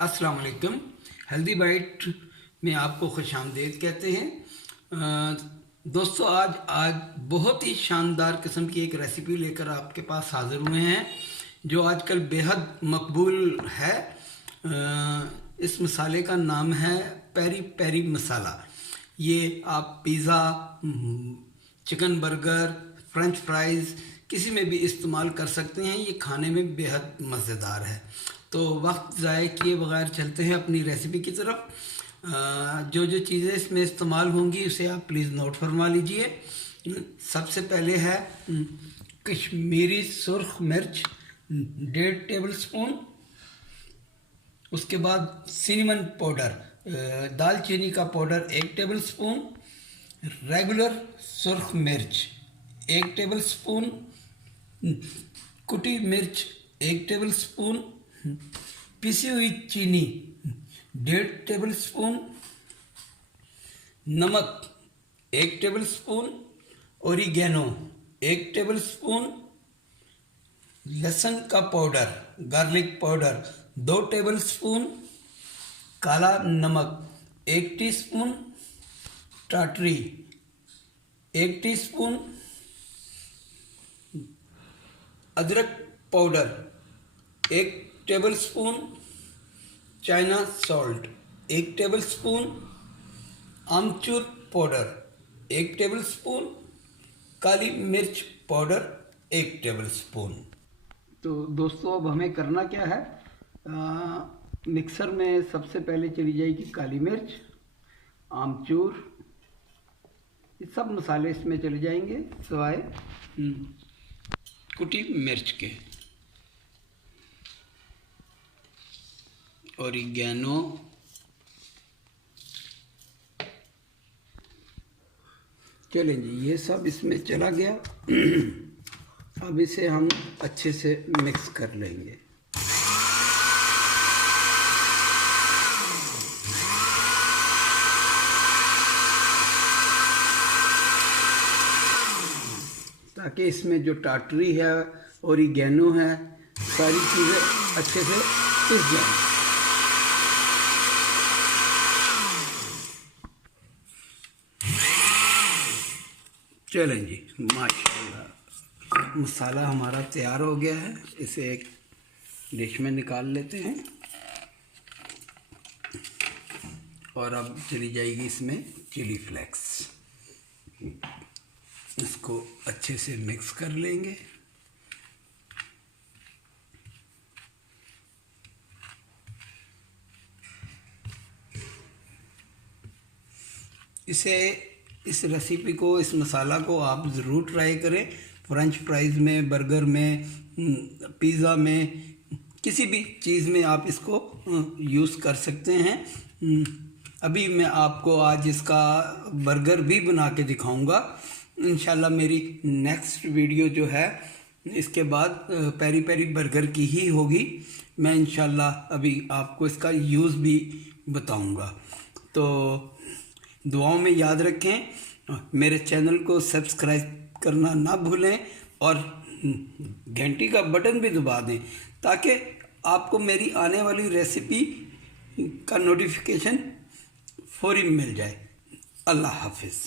अस्सलाम वालेकुम। Healthy bite में आपको खुशामदीद कहते हैं। दोस्तों, आज बहुत ही शानदार किस्म की एक रेसिपी लेकर आपके पास हाज़िर हुए हैं जो आजकल बेहद मकबूल है। इस मसाले का नाम है पेरी पेरी मसाला। ये आप pizza, chicken burger, French fries किसी में भी इस्तेमाल कर सकते हैं। ये खाने में बेहद मज़ेदार है। तो वक्त ज़ाय किए बगैर चलते हैं अपनी रेसिपी की तरफ। जो जो चीज़ें इसमें इस्तेमाल होंगी उसे आप प्लीज़ नोट फरमा लीजिए। सबसे पहले है कश्मीरी सुर्ख मिर्च 1.5 टेबल स्पून। उसके बाद सिनेमन पाउडर, दालचीनी का पाउडर 1 टेबल स्पून। रेगुलर सुर्ख मिर्च 1 टेबल स्पून। कुटी मिर्च 1 टेबल स्पून। पिसी हुई चीनी 1.5 टेबल स्पून। नमक 1 tablespoon. Oregano 1 tablespoon. लहसुन का powder, garlic powder 2 tablespoon. काला नमक 1 टीस्पून। टाटरी 1 टीस्पून। अदरक powder 1 tablespoon. China salt 1 tablespoon. आमचूर पाउडर 1 टेबल स्पून। काली मिर्च पाउडर 1 टेबल स्पून। तो दोस्तों, अब हमें करना क्या है, मिक्सर में सबसे पहले चली जाएगी काली मिर्च, आमचूर, ये सब मसाले इसमें चले जाएंगे सिवाय कुटी मिर्च के। ओरिगेनो, चलें जी, ये सब इसमें चला गया। अब इसे हम अच्छे से मिक्स कर लेंगे। ताकि इसमें जो टाटरी है, ओरिगेनो है, सारी चीज़ें अच्छे से पिस जाएं। चलें जी, माशाल्लाह मसाला हमारा तैयार हो गया है। इसे एक डिश में निकाल लेते हैं और अब चली जाएगी इसमें चिली फ्लेक्स। इसको अच्छे से मिक्स कर लेंगे। इस रेसिपी को, इस मसाला को आप ज़रूर ट्राई करें। फ्रेंच फ्राइज़ में, बर्गर में, पिज़्ज़ा में, किसी भी चीज़ में आप इसको यूज़ कर सकते हैं। अभी मैं आपको आज इसका बर्गर भी बना के दिखाऊंगा। इंशाल्लाह मेरी नेक्स्ट वीडियो जो है इसके बाद पेरी पेरी बर्गर की ही होगी। मैं इंशाल्लाह अभी आपको इसका यूज़ भी बताऊंगा। तो दुआओं में याद रखें, मेरे चैनल को सब्सक्राइब करना ना भूलें और घंटी का बटन भी दबा दें ताकि आपको मेरी आने वाली रेसिपी का नोटिफिकेशन फौरी मिल जाए। अल्लाह हाफिज़।